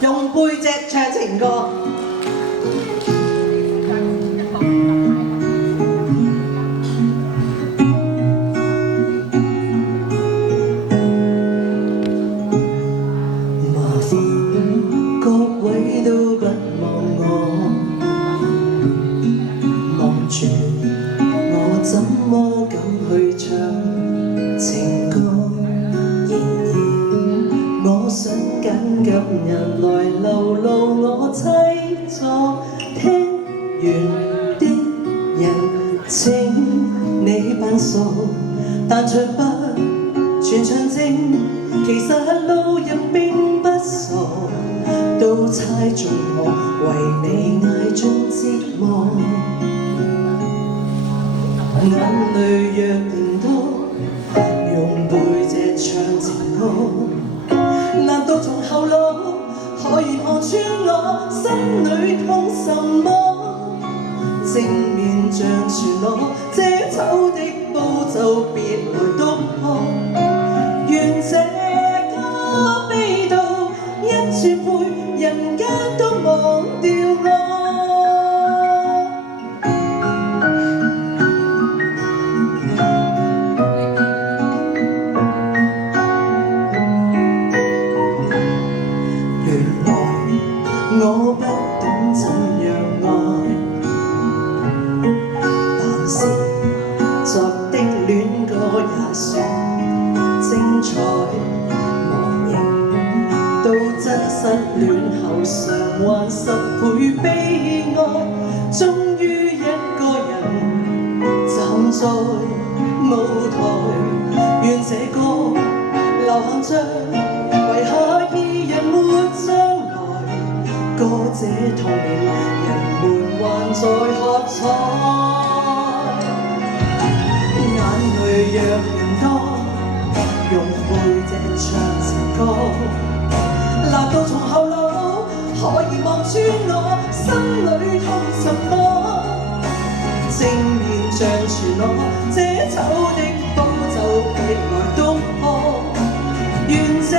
用背脊唱情歌。麻煩各位都不望我，望住我怎麼敢去唱情歌？然而我想緊急人來流露我凄楚，聽完的人請你扮傻，但唱不全場靜，其實路人並不傻，都猜中我為你愛中折磨。眼淚若然多，用背脊唱情歌，難道從後腦可以看穿我心裏痛什麼？正面像全裸遮醜的布就別來督破，願這個味道一轉背，人間都忘掉我。我不懂怎樣愛，但是昨的戀歌也算精彩。忘形到真失戀後償還10倍悲哀，終於一個人站在舞台，願這歌流行着，遺下二人沒將來。歌這童年，人們還在喝彩，眼淚若人多，用背脊唱情歌，難道從後腦可以望穿我心裏痛什麼？正面像全裸遮醜的布就別來督破，願這